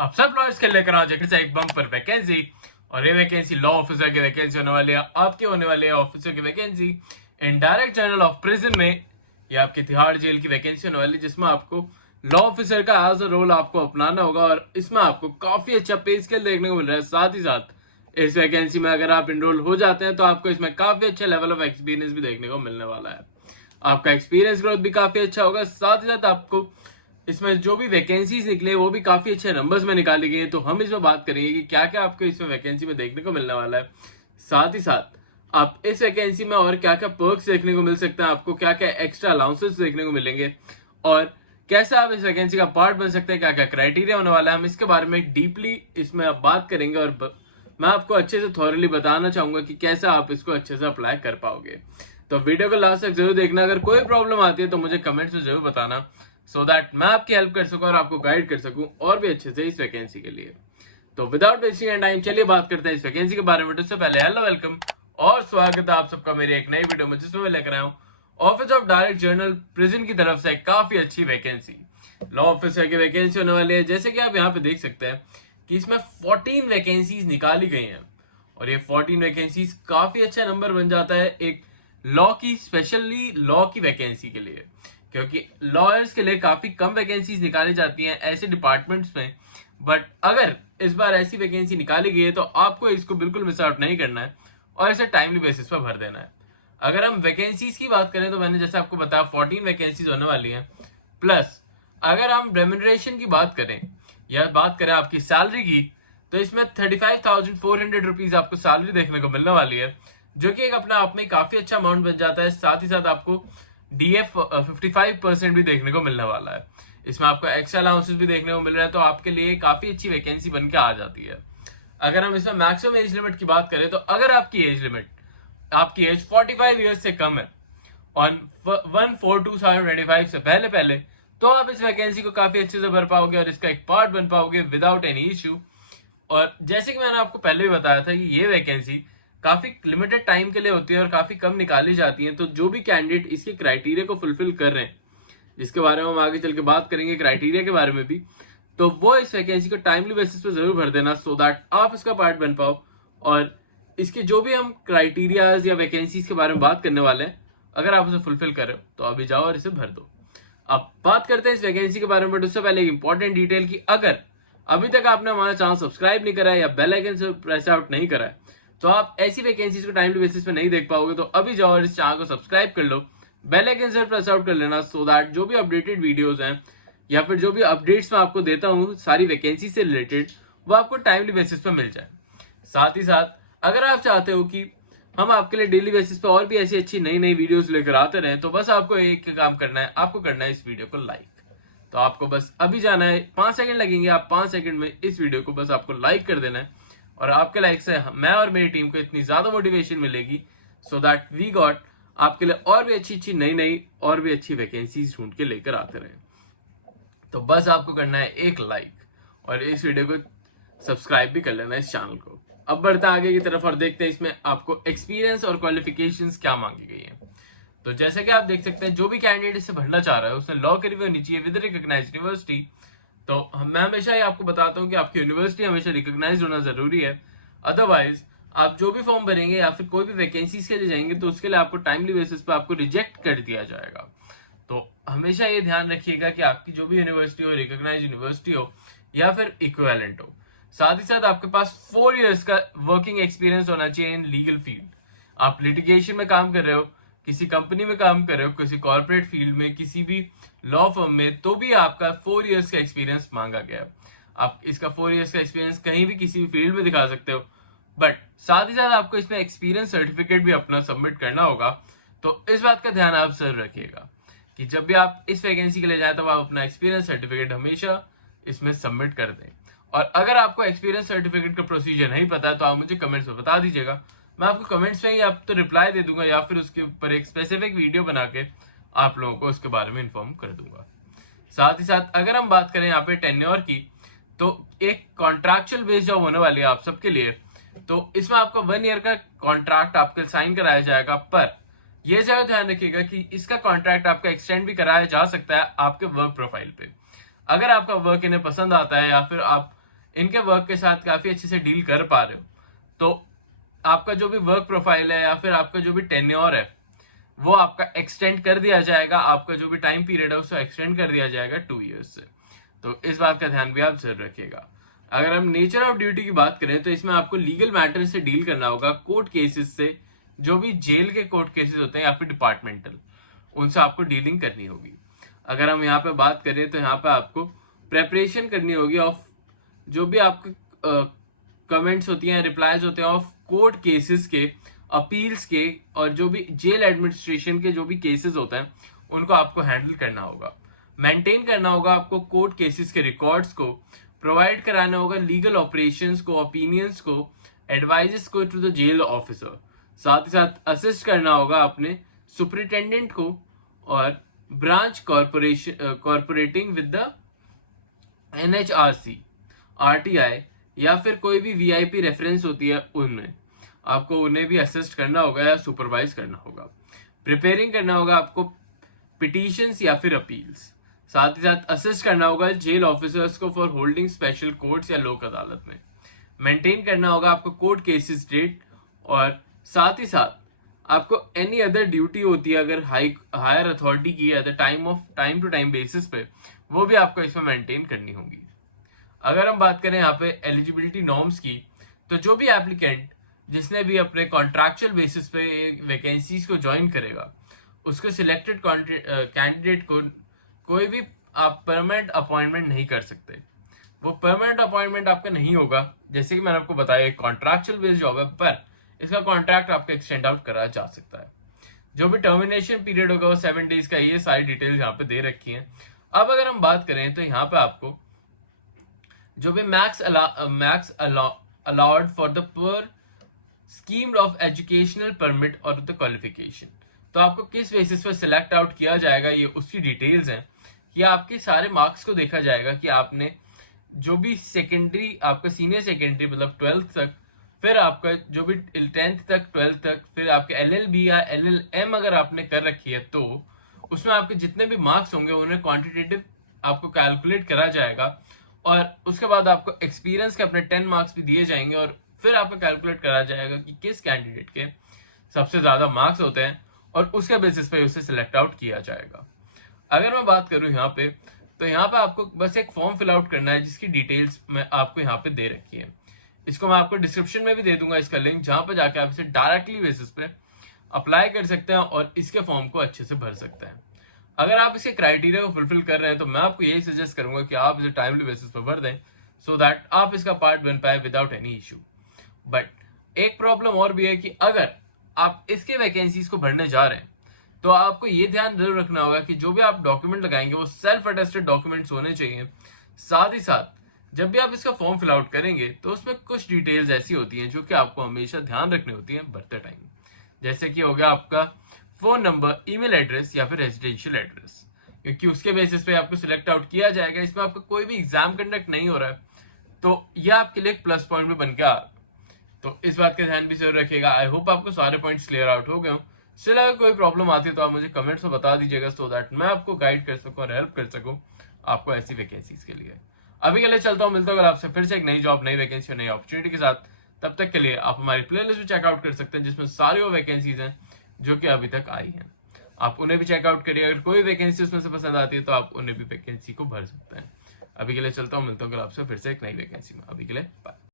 आप सब लॉयर्स के लेकर आ जाकर एक बम पर वैकेंसी, और ये वैकेंसी लॉ ऑफिसर की वैकेंसी होने वाली है। आपके होने वाले ऑफिसर की vacancy in direct general of prison में, या आपकी तिहाड़ जेल की वैकेंसी होने वाली, जिसमें आपको लॉ ऑफिसर का एज अ रोल आपको अपनाना होगा और इसमें आपको काफी अच्छा पे स्केल देखने को मिल रहा है। साथ ही साथ इस वैकेंसी में अगर आप इनरोल हो जाते हैं तो आपको इसमें काफी अच्छा लेवल ऑफ एक्सपीरियंस भी देखने को मिलने वाला है। आपका एक्सपीरियंस ग्रोथ भी काफी अच्छा होगा। साथ ही साथ आपको इसमें जो भी वैकेंसीज निकले वो भी काफी अच्छे नंबर्स में निकाली गई है। तो हम इसमें बात करेंगे कि क्या क्या आपको इसमें वैकेंसी में देखने को मिलने वाला है। साथ ही साथ आप इस वैकेंसी में और क्या क्या पर्क्स देखने को मिल सकते हैं, आपको क्या क्या एक्स्ट्रा अलाउंसेस देखने को मिलेंगे, और कैसे आप इस वैकेंसी का पार्ट बन सकते हैं, क्या क्या क्राइटेरिया होने वाला है, हम इसके बारे में डीपली इसमें आप बात करेंगे। और मैं आपको अच्छे से थॉरली बताना चाहूंगा कि कैसे आप इसको अच्छे से अप्लाई कर पाओगे। तो वीडियो को लास्ट तक जरूर देखना। अगर कोई प्रॉब्लम आती है तो मुझे कमेंट्स में जरूर बताना, सो दैट मैं आपकी हेल्प कर सकूं और आपको गाइड कर सकूं और भी अच्छे से इस वैकेंसी के लिए। तो विदाउट वेस्टिंग एनी टाइम चलिए बात करते हैं इस वैकेंसी के बारे में। तो उससे पहले हेलो, वेलकम और स्वागत है आप सबका मेरी एक नई वीडियो में, जिसमें मैं लेकर आया हूं office of direct general prison की तरफ से काफी अच्छी वैकेंसी लॉ ऑफिसर की वैकेंसी होने वाली है। जैसे कि आप यहाँ पे देख सकते हैं कि इसमें 14 वैकेंसीज निकाली गई हैं, और ये 14 वैकेंसीज काफी अच्छा नंबर बन जाता है एक लॉ की, स्पेशली लॉ की वैकेंसी के लिए, क्योंकि लॉयर्स के लिए काफी कम वैकेंसीज निकाली जाती हैं ऐसे डिपार्टमेंट्स में। बट अगर इस बार ऐसी वैकेंसी निकाली गई है तो आपको इसको बिल्कुल मिस आउट नहीं करना है और इसे टाइमली बेसिस पर भर देना है। अगर हम वैकेंसीज की बात करें तो मैंने जैसे आपको बताया 14 वैकेंसीज होने वाली हैं। प्लस अगर हम रेम्यूनरेशन की बात करें या बात करें आपकी सैलरी की, तो इसमें 35,400 रुपीज आपको सैलरी देखने को मिलने वाली है, जो कि एक अपने आप में काफी अच्छा अमाउंट बन जाता है। साथ ही साथ आपको DF 55% भी देखने को मिलने वाला है। इसमें आपको एक्स्ट्रा अलाउंसेस भी देखने को मिल रहा है, तो आपके लिए काफी अच्छी वैकेंसी बन के आ जाती है। अगर हम इसमें मैक्सिमम एज लिमिट की बात करें तो अगर आपकी एज 45 ईयर्स से कम है ऑन 1/4/2025 से पहले पहले, तो आप इस वैकेंसी को काफी अच्छे से भर पाओगे और इसका एक पार्ट बन पाओगे विदाउट एनी इश्यू। और जैसे कि मैंने आपको पहले भी बताया था कि ये वैकेंसी काफी लिमिटेड टाइम के लिए होती है और काफी कम निकाली जाती है। तो जो भी कैंडिडेट इसके क्राइटेरिया को फुलफिल कर रहे हैं, जिसके बारे में हम आगे चल के बात करेंगे क्राइटेरिया के बारे में भी, तो वो इस वैकेंसी को टाइमली बेसिस पे जरूर भर देना, सो दैट आप इसका पार्ट बन पाओ। और इसके जो भी हम क्राइटेरियाज या वैकेंसीज के बारे में बात करने वाले हैं, अगर आप उसे फुलफिल कर रहे हो तो अभी जाओ और इसे भर दो। अब बात करते हैं इस वैकेंसी के बारे में, बट उससे पहले एक इंपॉर्टेंट डिटेल की अगर अभी तक आपने हमारा चैनल सब्सक्राइब नहीं करा है या बेल आइकन से प्रेस आउट नहीं करा है, तो आप ऐसी वैकेंसीज को टाइमली बेसिस पे नहीं देख पाओगे। तो अभी जाओ और इस चैनल को सब्सक्राइब कर लो, बेल आइकन से प्रेस आउट कर लेना, सो दैट जो भी अपडेटेड वीडियोस हैं या फिर जो भी अपडेट्स मैं आपको देता हूँ सारी वैकेंसी से रिलेटेड, वो आपको टाइमली बेसिस पे मिल जाए। साथ ही साथ अगर आप चाहते हो कि हम आपके लिए डेली बेसिस पे और भी ऐसी अच्छी नई नई वीडियोस लेकर आते रहें, तो बस आपको एक काम करना है, आपको करना है इस वीडियो को लाइक। तो आपको बस अभी जाना है, 5 सेकंड लगेंगे, आप 5 सेकंड में इस वीडियो को बस आपको लाइक कर देना है, और आपके लाइक से मैं और मेरी टीम को इतनी ज्यादा मोटिवेशन मिलेगी, सो दैट वी गॉट आपके लिए और भी अच्छी नई नई और भी अच्छी वैकेंसीज ढूंढ के लेकर आते रहे। तो बस आपको करना है एक लाइक और इस वीडियो को सब्सक्राइब भी कर लेना इस चैनल को। अब बढ़ते हैं आगे की तरफ और देखते हैं इसमें आपको एक्सपीरियंस और क्वालिफिकेशंस क्या मांगी गई है। तो जैसे कि आप देख सकते हैं, जो भी कैंडिडेट इसे भरना चाह रहा है उसने लॉ करी हुई होनी चाहिए विद रिकॉग्नाइज्ड यूनिवर्सिटी। तो मैं हमेशा ही आपको बताता हूँ कि आपकी यूनिवर्सिटी हमेशा रिकॉग्नाइज्ड होना जरूरी है। अदरवाइज आप जो भी फॉर्म भरेंगे या फिर कोई भी वैकेंसीज के लिए जाएंगे तो उसके लिए आपको टाइमली बेसिस पे आपको रिजेक्ट कर दिया जाएगा। तो हमेशा ये ध्यान रखिएगा कि आपकी जो भी यूनिवर्सिटी हो, रिकॉग्नाइज्ड यूनिवर्सिटी हो या फिर इक्विवेलेंट हो। साथ ही साथ आपके पास 4 इयर्स का वर्किंग एक्सपीरियंस होना चाहिए इन लीगल फील्ड। आप लिटिगेशन में काम कर रहे हो, किसी कंपनी में काम कर रहे हो, किसी कॉर्पोरेट फील्ड में, किसी भी लॉ फर्म में, तो भी आपका 4 इयर्स का एक्सपीरियंस मांगा गया। आप इसका 4 इयर्स का एक्सपीरियंस कहीं भी किसी भी फील्ड में दिखा सकते हो, बट साथ ही साथ आपको इसमें एक्सपीरियंस सर्टिफिकेट भी अपना सबमिट करना होगा। तो इस बात का ध्यान आप जरूर रखिएगा कि जब भी आप इस वैकेंसी के लिए जाए तो आप अपना एक्सपीरियंस सर्टिफिकेट हमेशा इसमें सबमिट कर दें। और अगर आपको एक्सपीरियंस सर्टिफिकेट का प्रोसीजर नहीं पता है तो आप मुझे कमेंट्स में बता दीजिएगा, मैं आपको कमेंट्स में ही आप तो रिप्लाई दे दूंगा या फिर उसके ऊपर एक स्पेसिफिक वीडियो बना के आप लोगों को उसके बारे में इन्फॉर्म कर दूंगा। साथ ही साथ अगर हम बात करें यहाँ पे टेन्योर की, तो एक कॉन्ट्रैक्चुअल बेस्ड जॉब होने वाली है आप सबके लिए। तो इसमें आपको 1 ईयर का कॉन्ट्रैक्ट आपके साइन कराया जाएगा, पर यह जरूर ध्यान रखिएगा कि इसका कॉन्ट्रैक्ट आपका एक्सटेंड भी कराया जा सकता है आपके वर्क प्रोफाइल पे। अगर आपका वर्क इन्हें पसंद आता है या फिर आप इनके वर्क के साथ काफी अच्छे से डील कर पा रहे हो, तो आपका जो भी वर्क प्रोफाइल है या फिर आपका जो भी टेन्योर है वो आपका एक्सटेंड कर दिया जाएगा, आपका जो भी टाइम पीरियड है उसको एक्सटेंड कर दिया जाएगा 2 ईयर्स से। तो इस बात का ध्यान भी आप जरूर रखिएगा। अगर हम नेचर ऑफ ड्यूटी की बात करें तो इसमें आपको लीगल मैटर से डील करना होगा, कोर्ट केसेस से, जो भी जेल के कोर्ट केसेस होते हैं या फिर डिपार्टमेंटल, उनसे आपको डीलिंग करनी होगी। अगर हम यहाँ पे बात करें तो यहाँ पे आपको प्रेपरेशन करनी होगी ऑफ जो भी आपके कमेंट्स होती हैं, रिप्लाईज होते हैं ऑफ कोर्ट केसेस के, अपील्स के, और जो भी जेल एडमिनिस्ट्रेशन के जो भी केसेस होते हैं उनको आपको हैंडल करना होगा। मेंटेन करना होगा आपको कोर्ट केसेस के रिकॉर्ड्स को, प्रोवाइड कराना होगा लीगल ऑपरेशंस को, ओपिनियंस को, एडवाइजेस को टू द जेल ऑफिसर। साथ ही साथ असिस्ट करना होगा अपने सुपरिटेंडेंट को और branch cooperating with the NHRC, RTI या फिर कोई भी VIP रेफरेंस होती है उनमें आपको उन्हें भी असिस्ट करना होगा या सुपरवाइज करना होगा। प्रिपेयरिंग करना होगा आपको पिटीशंस या फिर अपील्स। साथ ही साथ असिस्ट करना होगा जेल ऑफिसर्स को फॉर होल्डिंग स्पेशल कोर्ट्स या लोक अदालत में। मेंटेन करना होगा आपको कोर्ट केसेस डेट, और साथ ही साथ आपको एनी अदर ड्यूटी होती है अगर हायर अथॉरिटी की at the time to time basis पे, वो भी आपको इसमें मेंटेन करनी होगी। अगर हम बात करें यहाँ पे एलिजिबिलिटी नॉर्म्स की, तो जो भी एप्लीकेंट जिसने भी अपने कॉन्ट्रैक्चुअल बेसिस पे वैकेंसीज को ज्वाइन करेगा, उसको सिलेक्टेड कैंडिडेट को कोई भी आप परमानेंट अपॉइंटमेंट नहीं कर सकते। वो परमानेंट अपॉइंटमेंट आपका नहीं होगा, जैसे कि मैंने आपको बताया एक कॉन्ट्रैक्चुअल बेस्ड जॉब है, पर इसका कॉन्ट्रैक्ट आपका एक्सटेंड आउट करा जा सकता है। जो भी टर्मिनेशन पीरियड होगा वो 7 डेज का, ये सारी डिटेल्स यहाँ पे दे रखी हैं। अब अगर हम बात करें तो यहाँ पे आपको जो भी मैक्स अलाउड फॉर द पर स्कीम ऑफ एजुकेशनल परमिट और द क्वालिफिकेशन, तो आपको किस बेसिस पर सिलेक्ट आउट किया जाएगा ये उसकी डिटेल्स हैं। कि आपके सारे मार्क्स को देखा जाएगा कि आपने जो भी सेकेंडरी, आपका सीनियर सेकेंडरी मतलब 12th तक, फिर आपका जो भी 10th तक 12th तक, फिर आपके LLB या LLM अगर आपने कर रखी है तो उसमें आपके जितने भी मार्क्स होंगे उन्हें क्वांटिटेटिव आपको कैलकुलेट करा जाएगा, और उसके बाद आपको एक्सपीरियंस के अपने 10 मार्क्स भी दिए जाएंगे, और फिर आपको कैलकुलेट करा जाएगा कि किस कैंडिडेट के सबसे ज्यादा मार्क्स होते हैं, और उसके बेसिस पे उसे सिलेक्ट आउट किया जाएगा। अगर मैं बात करूं यहाँ पे, तो यहाँ पे आपको बस एक फॉर्म फिल आउट करना है जिसकी डिटेल्स मैं आपको यहाँ पे दे रखी है। इसको मैं आपको डिस्क्रिप्शन में भी दे दूंगा इसका लिंक, जहां पे जाके आप इसे डायरेक्टली बेसिस पे अप्लाई कर सकते हैं और इसके फॉर्म को अच्छे से भर सकते हैं। अगर आप इसके क्राइटेरिया को फुलफिल कर रहे हैं तो मैं आपको यही सजेस्ट करूंगा कि आप इसे टाइमली बेसिस पर भर दें, सो दैट आप इसका पार्ट बन पाए विदाउट एनी इशू। बट एक प्रॉब्लम और भी है कि अगर आप इसके वैकेंसीज को भरने जा रहे हैं तो आपको ये ध्यान जरूर रखना होगा कि जो भी आप डॉक्यूमेंट लगाएंगे वो सेल्फ अटेस्टेड डॉक्यूमेंट्स होने चाहिए। साथ ही साथ जब भी आप इसका फॉर्म फिल आउट करेंगे तो उसमें कुछ डिटेल्स ऐसी होती हैं जो कि आपको हमेशा ध्यान रखनी होती हैं भरते टाइम, जैसे कि हो गया आपका फोन नंबर, ईमेल एड्रेस या फिर रेजिडेंशियल एड्रेस, क्योंकि उसके बेसिस पे आपको सिलेक्ट आउट किया जाएगा। इसमें आपका कोई भी एग्जाम कंडक्ट नहीं हो रहा है, तो यह आपके लिए एक प्लस पॉइंट भी बन के आ रहा है। तो इस बात का ध्यान भी जरूर रखिएगा। आई होप आपको सारे पॉइंट्स क्लियर आउट हो गए हो। स्टिल अगर कोई प्रॉब्लम आती है तो आप मुझे कमेंट्स में बता दीजिएगा, सो दैट मैं आपको गाइड कर सकूं और हेल्प कर सकूं आपको ऐसी वैकेंसीज के लिए। अभी के लिए चलता हूं, मिलता हूं आपसे फिर से एक नई जॉब, नई वैकेंसी, नई अपॉर्चुनिटी के साथ। तब तक के लिए आप हमारी प्लेलिस्ट भी चेकआउट कर सकते हैं जिसमें सारी वो वैकेंसीज हैं जो कि अभी तक आई हैं, आप उन्हें भी चेकआउट करिए। अगर कोई वैकेंसी उसमें से पसंद आती है तो आप उन्हें भी वैकेंसी को भर सकते हैं। अभी के लिए चलता हूं, मिलता हूं आपसे फिर से एक नई वैकेंसी में। अभी के लिए बाय।